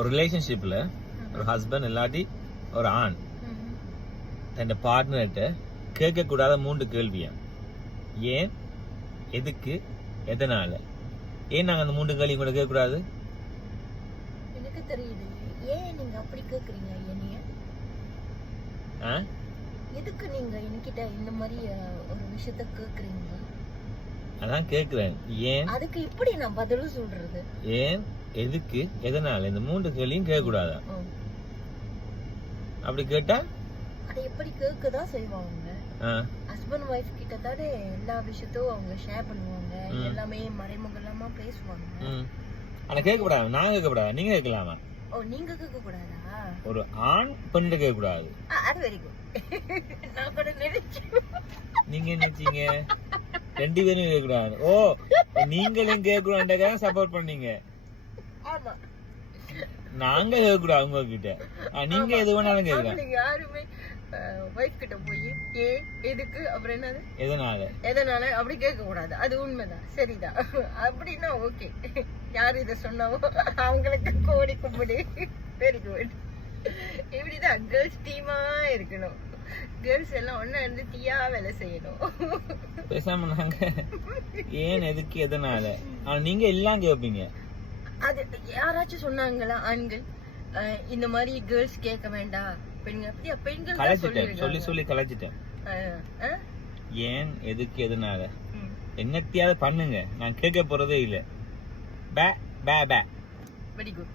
ஒரு ரிலேஷன்ஷிப்ல ஒரு ஹஸ்பண்ட் இல்லாட்டி ஒரு ஆண் தன் பார்ட்னர்கிட்ட கேட்க கூடாத 3 கேள்வியா. ஏன், எதுக்கு, எதனால? ஏன் நாங்க அந்த 3 கேள்வி கூட கேட்க கூடாது? எனக்கு தெரியுது. ஏன் நீங்க அப்படி கேக்குறீங்க என்னைய? எதுக்கு நீங்க என்கிட்ட இந்த மாதிரி ஒரு விஷயத்த கேக்குறீங்க? அதான் கேக்குறேன். ஏன், அதுக்கு இப்படி நான் பதில் சொல்றது? ஏன், எதுக்கு, எதனால? இந்த 3 கேள்வியும் கேட்க கூடாதா? அப்படி கேட்டா அதை எப்படி கேட்கதான் செய்வாங்க. ஹஸ்பண்ட் ஒய்ஃப் கிட்ட தானே எல்லா விஷயத்தையும் அவங்க ஷேர் பண்ணுவாங்க, எல்லாமே மறைமுகமா பேசுவாங்க. ஆனா கேட்க கூடாது. நான் கேட்க கூடாது, நீங்க கேட்கலாமா? ஓ, நீங்க கேட்க கூடாதா? ஒரு ஆண் பெண் கேட்க கூடாது. அது வெரி குட். நான் கூட நினைச்சேன். நீங்க நினைச்சீங்க 2 பேரும் கேட்க கூடாது. ஓ, நீங்களும் கேட்க கூடாதுக்காக சப்போர்ட் பண்ணீங்க. ஆமா, நாங்க கேட்க கூடாது உங்ககிட்ட. நீங்க எது வேணாலும் கேட்கலாம். நீங்க யாருமே வைஃப் கிட்ட போய் ஏன், எதுக்கு, அப்புறம் என்னது, எதனால அப்படி கேட்க கூடாது. அது உண்மைதான், சரிதான். அப்படின்னா ஓகே. யாரு இத சொன்னாவோ அவங்களுக்கு கோடி கும்பிடு. Very good. இப்படிதான் கேர்ள்ஸ் டீமா இருக்கணும். கேர்ள்ஸ் எல்லாம் ஒண்ணா இருந்து தீயா வேலை செய்யணும். பேசாம நாங்க ஏன், எதுக்கு, எதனால, ஆனா நீங்க எல்லாம் கேட்பீங்க. அது யாராச்சும் சொன்னாங்களா ஆண்கள் இந்த மாதிரி கேர்ள்ஸ் கேட்க வேண்டாம், பெண்கள் சொல்லி கலைச்சிட்டேன். ஏன், எதுக்கு, எதனால என்னத்தையாவது பண்ணுங்க, நான் கேட்க போறதே இல்ல. பே பே பே. Very good.